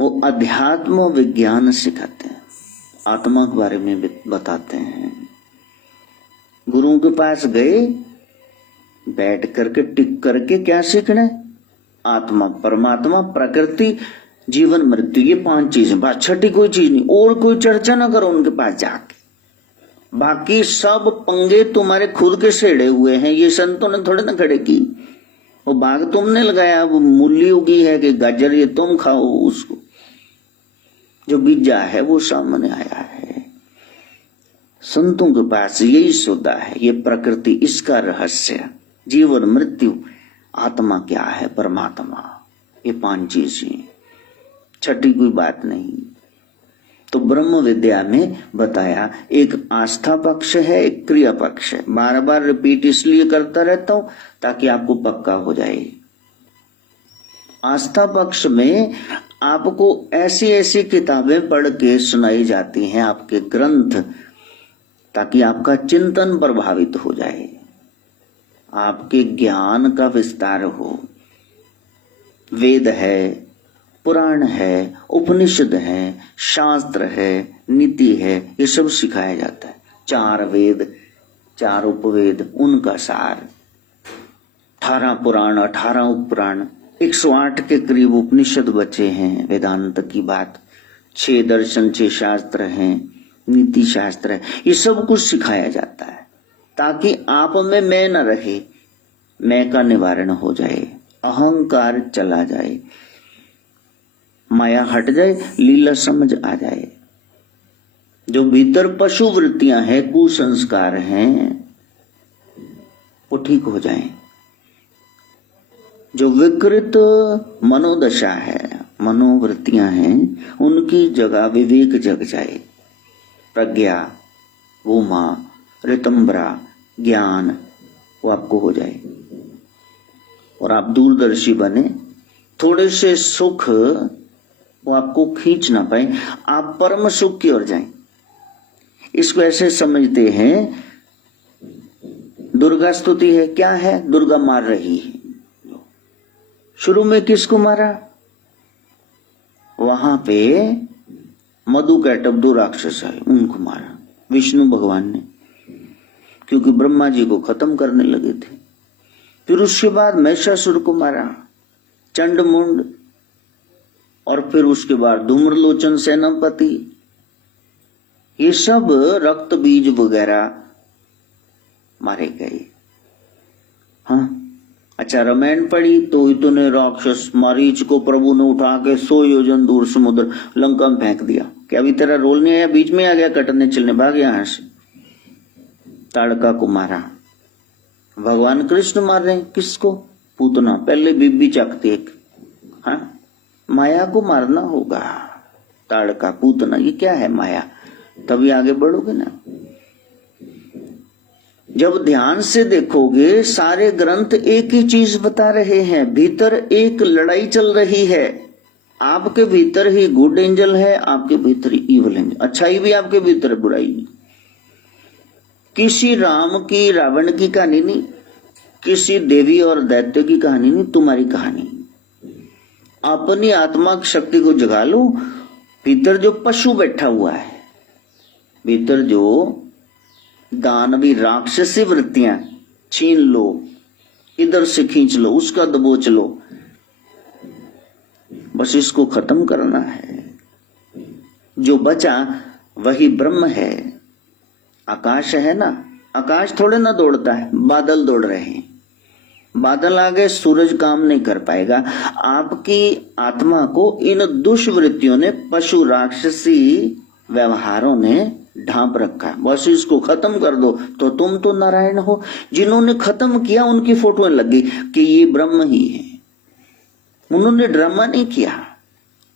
वो अध्यात्म विज्ञान सिखाते हैं, आत्मा के बारे में बताते हैं। गुरुओं के पास गए, बैठ करके टिक करके क्या सीखना है? आत्मा, परमात्मा, प्रकृति, जीवन, मृत्यु, ये 5 चीजें, बस, छठी कोई चीज नहीं। और कोई चर्चा ना करो उनके पास जाके। बाकी सब पंगे तुम्हारे खुद के सेड़े हुए हैं, ये संतों ने थोड़े ना खड़े की। वो बाग तुमने लगाया, वो मूली उगी है कि गाजर, ये तुम खाओ उसको। जो बीजा है वो सामने आया है। संतों के पास यही सौदा है, ये प्रकृति, इसका रहस्य, जीवन, मृत्यु, आत्मा क्या है, परमात्मा, ये 5 चीजें, छठी कोई बात नहीं। तो ब्रह्म विद्या में बताया, एक आस्था पक्ष है, एक क्रिया पक्ष है। बार बार रिपीट इसलिए करता रहता हूं ताकि आपको पक्का हो जाए। आस्था पक्ष में आपको ऐसी ऐसी किताबें पढ़ के सुनाई जाती हैं, आपके ग्रंथ, ताकि आपका चिंतन प्रभावित हो जाए, आपके ज्ञान का विस्तार हो। वेद है, पुराण है, उपनिषद है, शास्त्र है, नीति है, ये सब सिखाया जाता है। 4 वेद, 4 उपवेद, उनका सार, 18 पुराण, 18 उपपुराण, 108 के करीब उपनिषद बचे हैं, वेदांत की बात, 6 दर्शन, 6 शास्त्र हैं, नीति शास्त्र है, ये सब कुछ सिखाया जाता है ताकि आप में मैं न रहे, मैं का निवारण हो जाए, अहंकार चला जाए, माया हट जाए, लीला समझ आ जाए। जो भीतर पशु वृत्तियां हैं, कुसंस्कार हैं, वो ठीक हो जाएं। जो विकृत मनोदशा है, मनोवृत्तियां हैं, उनकी जगह विवेक जग जाए, प्रज्ञा, उमा, ऋतंबरा, ज्ञान, वो आपको हो जाए और आप दूरदर्शी बने। थोड़े से सुख वो आपको खींच ना पाए, आप परम सुख की ओर जाएं। इसको ऐसे समझते हैं, दुर्गा स्तुति है, क्या है? दुर्गा मार रही है। शुरू में किसको मारा? वहां पे मधुकैटभ 2 राक्षस है, उनको मारा विष्णु भगवान ने, क्योंकि ब्रह्मा जी को खत्म करने लगे थे। फिर उसके बाद महिषासुर को मारा, चंडमुंड, और फिर उसके बाद धूम्रलोचन सेनापति, ये सब रक्त बीज वगैरह मारे गए। हाँ, अच्छा, रामायण पढ़ी तो इतने राक्षस, मरीच को प्रभु ने उठा के 100 योजन दूर समुद्र लंका में फेंक दिया। क्या अभी तेरा रोल नहीं आया? बीच में आ गया, कटने चलने भाग यहां से। ताड़का को मारा। भगवान कृष्ण मार रहे हैं किसको? पूतना, पहले बीबी चकती एक। हाँ, माया को मारना होगा। ताड़का, पूतना, ये क्या है? माया। तभी आगे बढ़ोगे ना। जब ध्यान से देखोगे, सारे ग्रंथ एक ही चीज बता रहे हैं, भीतर एक लड़ाई चल रही है। आपके भीतर ही गुड एंजल है, आपके भीतर ही इवल एंजल, अच्छाई भी आपके भीतर है, बुराई भी। किसी राम की रावण की कहानी नहीं, किसी देवी और दैत्य की कहानी नहीं, तुम्हारी कहानी। अपनी आत्मा की शक्ति को जगा लो। भीतर जो पशु बैठा हुआ है, भीतर जो दानवी राक्षसी वृत्तियां, छीन लो, इधर से खींच लो, उसका दबोच लो, बस इसको खत्म करना है। जो बचा वही ब्रह्म है, आकाश है ना, आकाश थोड़े ना दौड़ता है, बादल दौड़ रहे हैं। बादल आ गए, सूरज काम नहीं कर पाएगा। आपकी आत्मा को इन दुष्वृत्तियों ने, पशु राक्षसी व्यवहारों ने ढांप रखा है। बस इसको खत्म कर दो तो तुम तो नारायण हो। जिन्होंने खत्म किया उनकी फोटो लगी कि ये ब्रह्म ही है। उन्होंने ड्रामा नहीं किया,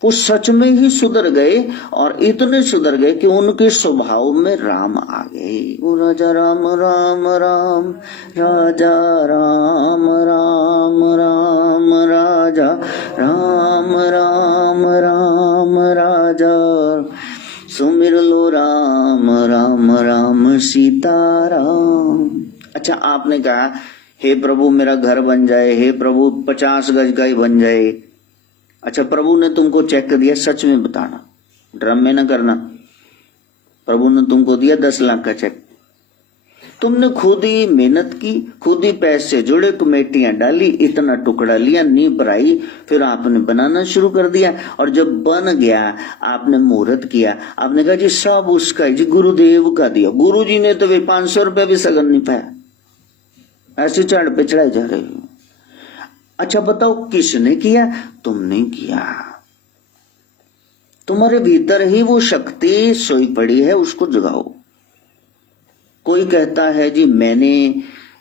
वो सच में ही सुधर गए, और इतने सुधर गए कि उनके स्वभाव में राम आ गए। वो राजा राम राम राम, राजा राम राम राम, राजा राम राम राम, राजा सुमिर लो राम राम राम सीताराम। अच्छा, आपने कहा हे प्रभु मेरा घर बन जाए, हे प्रभु 50 गज का ही बन जाए। अच्छा, प्रभु ने तुमको चेक कर दिया, सच में बताना, ड्रम में ना करना। प्रभु ने तुमको दिया 10 लाख का चेक, तुमने खुद ही मेहनत की, खुद ही पैसे जुड़े, कमेटियां डाली, इतना टुकड़ा लिया, नींव भराई, फिर आपने बनाना शुरू कर दिया। और जब बन गया आपने मुहूर्त किया, आपने कहा जी सब उसका जी, गुरुदेव का दिया। गुरु जी ने तो वे 500 रुपया भी सगन नहीं पाया, ऐसे चढ़ पे चढ़ाए जा रहे हो। अच्छा बताओ किसने किया? तुमने किया। तुम्हारे भीतर ही वो शक्ति सोई पड़ी है, उसको जगाओ। कोई कहता है जी मैंने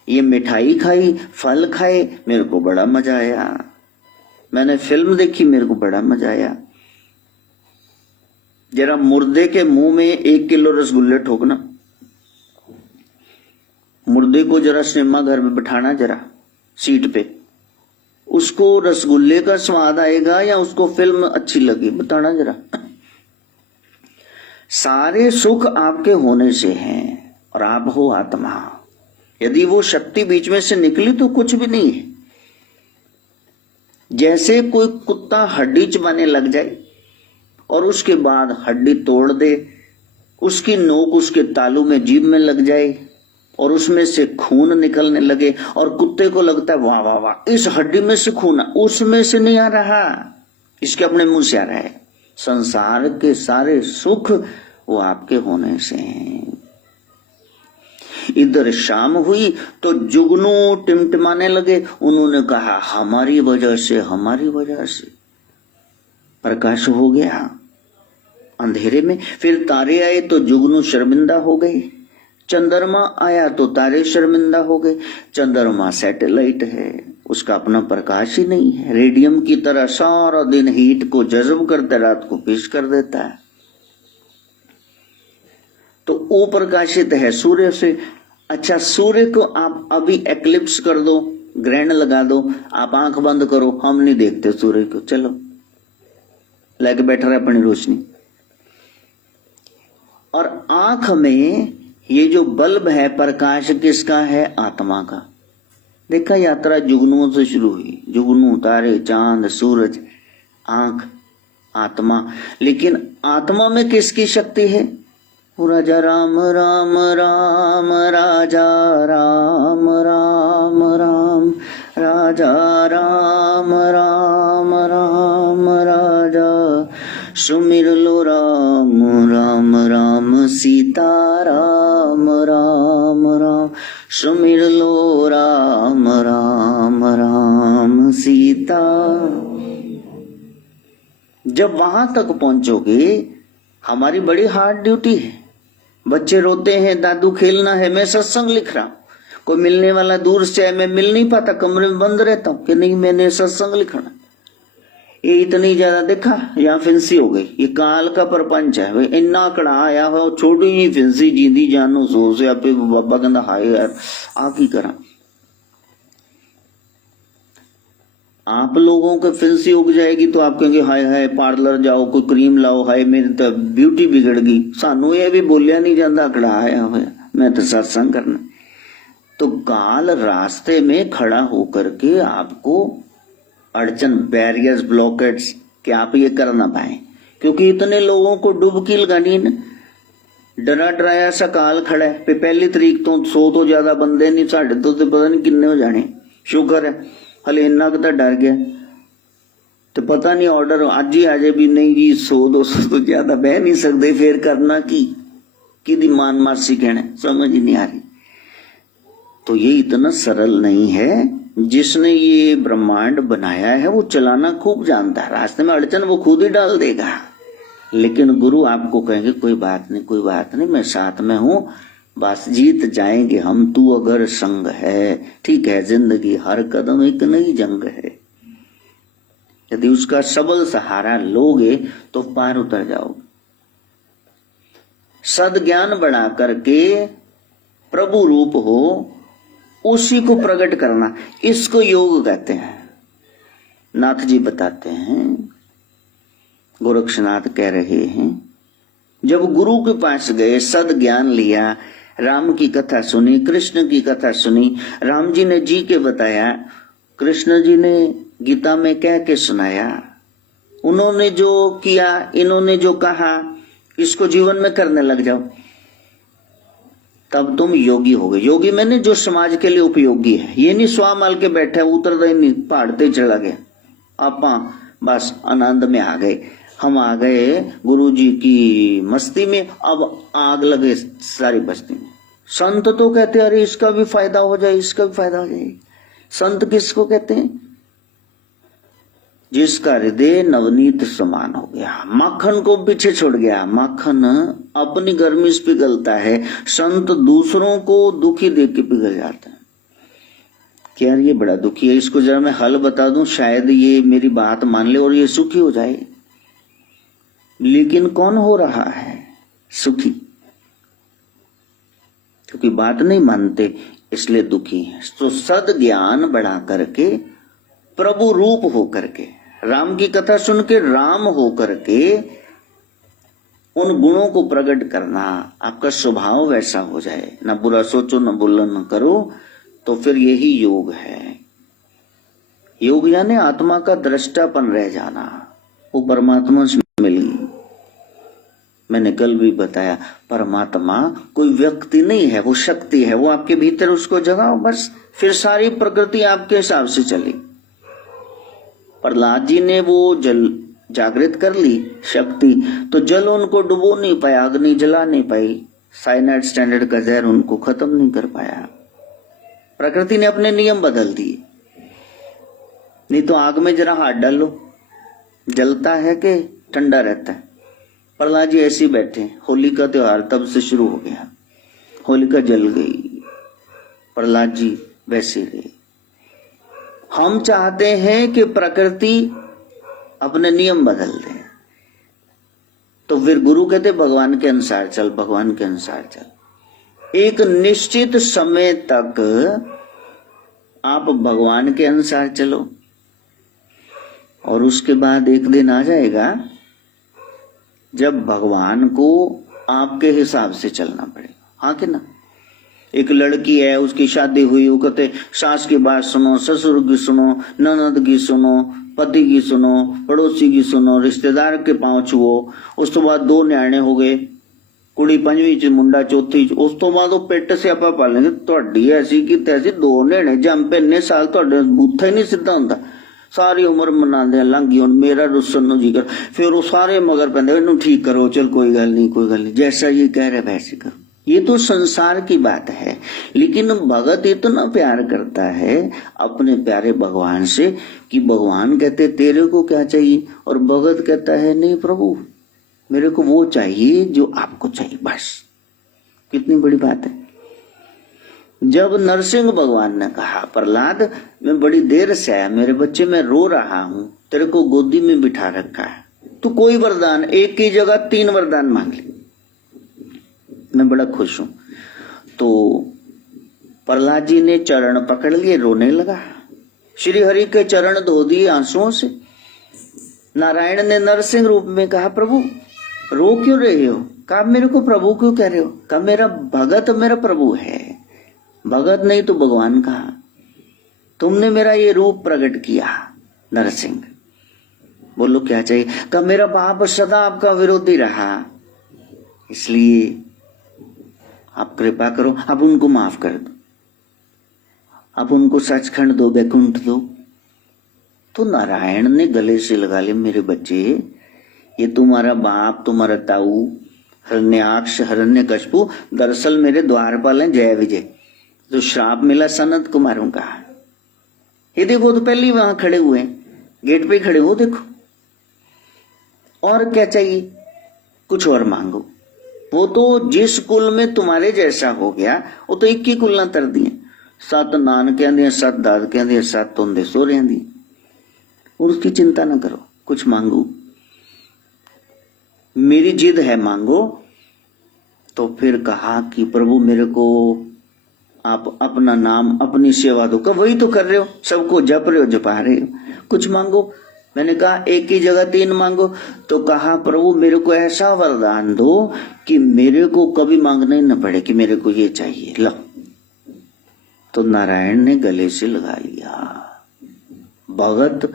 ये मिठाई खाई, फल खाए, मेरे को बड़ा मजा आया, मैंने फिल्म देखी, मेरे को बड़ा मजा आया। जरा मुर्दे के मुंह में 1 किलो रसगुल्ले ठोकना, मुर्दे को जरा सिनेमा घर में बिठाना, जरा सीट पे, उसको रसगुल्ले का स्वाद आएगा या उसको फिल्म अच्छी लगी, बताना जरा। सारे सुख आपके होने से हैं, और आप हो आत्मा। यदि वो शक्ति बीच में से निकली तो कुछ भी नहीं है। जैसे कोई कुत्ता हड्डी चबाने लग जाए और उसके बाद हड्डी तोड़ दे, उसकी नोक उसके तालू में, जीभ में लग जाए और उसमें से खून निकलने लगे, और कुत्ते को लगता है वाह वाह वाह, इस हड्डी में से खून, उसमें से नहीं आ रहा, इसके अपने मुंह से आ रहा है। संसार के सारे सुख वो आपके होने से हैं। इधर शाम हुई तो जुगनू टिमटिमाने लगे, उन्होंने कहा हमारी वजह से, हमारी वजह से। प्रकाश हो गया अंधेरे में, फिर तारे आए तो जुगनू शर्मिंदा हो गए, चंद्रमा आया तो तारे शर्मिंदा हो गए। चंद्रमा सैटेलाइट है, उसका अपना प्रकाश ही नहीं है, रेडियम की तरह सारा दिन हीट को जज्ब करता, रात को पेश कर देता है। तो वो प्रकाशित है सूर्य से। अच्छा, सूर्य को आप अभी एक्लिप्स कर दो, ग्रहण लगा दो, आप आंख बंद करो, हम नहीं देखते सूर्य को, चलो लेके बैठा रहे अपनी रोशनी। और आंख में ये जो बल्ब है, प्रकाश किसका है? आत्मा का। देखा, यात्रा जुगनुओं से शुरू हुई, जुगनू, तारे, चांद, सूरज, आंख, आत्मा। लेकिन आत्मा में किसकी शक्ति है? राजा राम राम राम, राजा राम राम राम, राजा राम राम राम, राजा सुमिर लो राम राम राम, सीता राम राम राम, सुमिर लो राम राम राम, सीता। जब वहां तक पहुंचोगे, हमारी बड़ी हार्ड ड्यूटी है। बच्चे रोते हैं, दादू खेलना है, मैं सत्संग लिख रहा हूं, कोई मिलने वाला दूर से है, मैं मिल नहीं पाता, कमरे में बंद रहता हूं कि नहीं मैंने सत्संग लिखना। ये इतनी ज्यादा देखा, यहाँ फिंसी हो गई, ये काल का प्रपंच है। इन्ना कड़ा आया हो, छोटी जी फिंसी जींदी जानो सो से आपे बाबा कहता हाय यार आ की करा। आप लोगों के फिंसी उग जाएगी तो आप कहेंगे हाय हाय पार्लर जाओ, कोई क्रीम लाओ, हाय मेरी तो ब्यूटी बिगड़ गई। सानू ये भी बोलिया नहीं जाता, खड़ा आया होया, मैं तो सत्संग करना। तो काल रास्ते में खड़ा होकर के आपको अड़चन, बैरियर्स, ब्लॉकेट्स कि आप ये कर ना पाए, क्योंकि इतने लोगों को डुबकी लगानी न। डरा डराया सा काल खड़ा है। पहली तारीख तो 100 तो ज्यादा बंदे नहीं, साढ़े तो पता नहीं किन्ने हो जाने। शुक्र है हले इन्ना तो डर गया, तो पता नहीं ऑर्डर आज ही आ जाए भी नहीं जी 100-200 तो ज्यादा बह नहीं सकते, फिर करना की कि दी मान मासी कहने, समझ ही नहीं आ रही। तो ये इतना सरल नहीं है। जिसने ये ब्रह्मांड बनाया है वो चलाना खूब जानता है। रास्ते में अड़चन वो खुद ही डाल देगा, लेकिन गुरु आपको कहेंगे कोई बात नहीं, कोई बात नहीं, मैं साथ में हूं, बस जीत जाएंगे हम, तू अगर संग है। ठीक है, जिंदगी हर कदम एक नई जंग है। यदि उसका सबल सहारा लोगे तो पार उतर जाओगे। सद ज्ञान बढ़ा करके प्रभु रूप हो, उसी को प्रकट करना, इसको योग कहते हैं। नाथ जी बताते हैं, गोरक्षनाथ कह रहे हैं, जब गुरु के पास गए, सद ज्ञान लिया, राम की कथा सुनी, कृष्ण की कथा सुनी, राम जी ने जी के बताया, कृष्ण जी ने गीता में कह के सुनाया, उन्होंने जो किया, इन्होंने जो कहा, इसको जीवन में करने लग जाओ, तब तुम योगी हो गए। योगी मैंने जो समाज के लिए उपयोगी है। ये नहीं स्वा माल के बैठे, उतर ही नहीं, पहाड़ते चला गया, आप बस आनंद में आ गए। हम आ गए गुरु जी की मस्ती में, अब आग लगे सारी बस्ती में। संत तो कहते अरे इसका भी फायदा हो जाए, इसका भी फायदा हो जाए। संत किसको कहते हैं? जिसका हृदय नवनीत समान हो गया, माखन को पीछे छोड़ गया। माखन अपनी गर्मी से पिघलता है, संत दूसरों को दुखी देख के पिघल जाता है। क्या ये बड़ा दुखी है, इसको जरा मैं हल बता दूं, शायद ये मेरी बात मान ले और ये सुखी हो जाए। लेकिन कौन हो रहा है सुखी? क्योंकि बात नहीं मानते, इसलिए दुखी है। तो सद ज्ञान बढ़ा करके, प्रभु रूप हो करके, राम की कथा सुन के राम हो करके उन गुणों को प्रकट करना, आपका स्वभाव वैसा हो जाए, न बुरा सोचो, न बुरा न करो, तो फिर यही योग है। योग यानी आत्मा का दृष्टापन रह जाना, वो परमात्मा से मिल गई। मैंने कल भी बताया, परमात्मा कोई व्यक्ति नहीं है, वो शक्ति है। वो आपके भीतर, उसको जगाओ बस, फिर सारी प्रकृति आपके हिसाब से चली। प्रहलाद जी ने वो जल जागृत कर ली शक्ति, तो जल उनको डुबो नहीं पाया, अग्नि जला नहीं पाई, साइनाइड स्टैंडर्ड का जहर उनको खत्म नहीं कर पाया। प्रकृति ने अपने नियम बदल दिए। नहीं तो आग में जरा हाथ डालो, जलता है कि ठंडा रहता है। प्रहलाद जी ऐसे ही बैठे, होली का त्योहार तब से शुरू हो गया, होलिका जल गई, प्रहलाद जी वैसे रहे। हम चाहते हैं कि प्रकृति अपने नियम बदल दे, तो फिर गुरु कहते भगवान के अनुसार चल, भगवान के अनुसार चल। एक निश्चित समय तक आप भगवान के अनुसार चलो, और उसके बाद एक दिन आ जाएगा जब भगवान को आपके हिसाब से चलना पड़ेगा। हाँ कि ना? एक लड़की है, उसकी शादी हुई, वो कहते सास की बात सुनो, ससुर की सुनो, ननद की सुनो, पति की सुनो, पड़ोसी की सुनो, रिश्तेदार के पांव छुओ। उस तो बाद 2 न्याणे हो गए, कुड़ी 5वीं च, मुंडा 4थी च। उस तो बाद वो पेट से आपा पालेंगे, ਤੁਹਾਡੀ ऐसी की तैसी 2 न्याणे जंप ਇੰਨੇ साल ਤੁਹਾਡੇ ਬੂਥਾ ਹੀ ਨਹੀਂ ਸਿੱਧਾ ਹੁੰਦਾ। सारी उम्र मनाते लंघ गई, मेरा रुसन नु जी कर। फिर वो सारे मगर पैंदे इन्हू ठीक करो, चल कोई गल नहीं, कोई गल नहीं, जैसा ये कह रहे वैसे करो। ये तो संसार की बात है। लेकिन भगत इतना प्यार करता है अपने प्यारे भगवान से कि भगवान कहते तेरे को क्या चाहिए, और भगत कहता है नहीं प्रभु, मेरे को वो चाहिए जो आपको चाहिए, बस। कितनी बड़ी बात है। जब नरसिंह भगवान ने कहा प्रहलाद मैं बड़ी देर से आया, मेरे बच्चे मैं रो रहा हूं, तेरे को गोदी में बिठा रखा है, तू कोई वरदान, एक की जगह 3 वरदान मांग ले, मैं बड़ा खुश हूं। तो प्रहलाद जी ने चरण पकड़ लिए, रोने लगा, श्री हरि के चरण धो दिए आंसुओं से। नारायण ने नरसिंह रूप में कहा प्रभु रो क्यों रहे हो? कहा मेरे को प्रभु क्यों कह रहे हो? कहा मेरा भगत मेरा प्रभु है। भगत नहीं तो भगवान कहा, तुमने मेरा ये रूप प्रकट किया नरसिंह, बोलो क्या चाहिए? कहा मेरा बाप सदा आपका विरोधी रहा, इसलिए आप कृपा करो, अब उनको माफ कर दो, अब उनको सचखंड दो, बैकुंठ दो। तो नारायण ने गले से लगा लिया, मेरे बच्चे ये तुम्हारा बाप तुम्हारा ताऊ हिरण्याक्ष हिरण्यकशिपु दरअसल मेरे द्वारपाल हैं जय विजय, जो श्राप मिला सनत कुमारों का। ये देखो तो पहले ही वहां खड़े हुए हैं, गेट पे खड़े हो, देखो। और क्या चाहिए? कुछ और मांगो। वो तो जिस कुल में तुम्हारे जैसा हो गया, वो तो एक ही कुल तर दिए, 7 नानकियां दिया, 7 दादकियां दिया, 7 तोंदे सोहरियां दी। और उसकी चिंता ना करो, कुछ मांगो। मेरी जिद है मांगो। तो फिर कहा कि प्रभु मेरे को आप अपना नाम अपनी सेवा दो। का वही तो कर रहे हो, सबको जप रहे हो, जपा रहे हो, कुछ मांगो। मैंने कहा एक ही जगह 3 मांगो। तो कहा प्रभु मेरे को ऐसा वरदान दो कि मेरे को कभी मांगना ही न पड़े कि मेरे को ये चाहिए, लो। तो नारायण ने गले से लगा लिया। भगत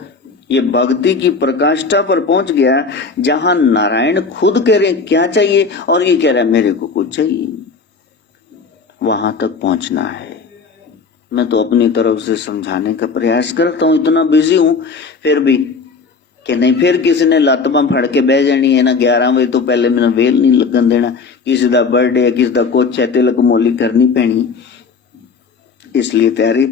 ये भक्ति की प्रकाष्ठा पर पहुंच गया, जहां नारायण खुद कह रहे क्या चाहिए और ये कह रहा है मेरे को कुछ चाहिए। वहां तक पहुंचना है। मैं तो अपनी तरफ से समझाने का प्रयास करता हूं, इतना बिजी हूं, फिर भी कि नहीं, फिर किसी ने लातमा फड़ के बह जानी है ना, 11 बजे तो पहले मैंने वेल नहीं लगन देना। किसी का बर्थडे है, किसी का कुछ है, तिलक मोली करनी पैनी। इसलिए प्यारे,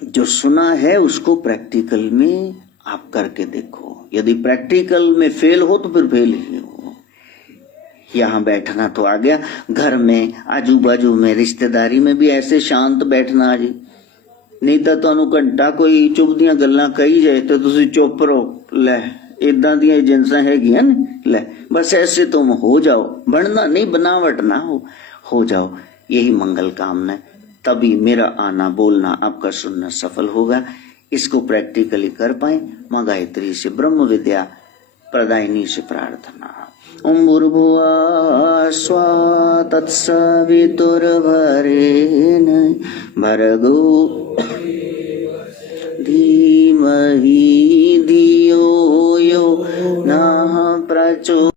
जो सुना है उसको प्रैक्टिकल में आप करके देखो। यदि प्रैक्टिकल में फेल हो तो फिर फेल ही हो। यहां बैठना तो आ गया, घर में आजू बाजू में रिश्तेदारी में भी ऐसे शांत बैठना आ जी। नहीं तो ਤੁਹਾਨੂੰ ਘੰਟਾ ਕੋਈ ਚੁੱਪ ਦੀਆਂ ਗੱਲਾਂ ਕਹੀ ਜਾਏ तो ਤੁਸੀਂ ਚੁੱਪ ਰਹੋ। ਲੈ इदां ਦੀਆਂ ਏਜੰਸੀਆਂ ਹੈਗੀਆਂ ਨੇ, ਲੈ बस ऐसे तुम हो जाओ, बनना नहीं, बनावट ना हो जाओ। यही मंगल कामना है। तभी मेरा आना बोलना आपका सुनना सफल होगा। इसको प्रैक्टिकली कर पाए। मां गायत्री से ब्रह्म विद्या प्रदायिनी से प्रार्थना। ओम भूर्भुवः स्वः तत्सवितुर्वरेण्यं भर्गो धीमहि धियो यो नः प्रचोदयात्।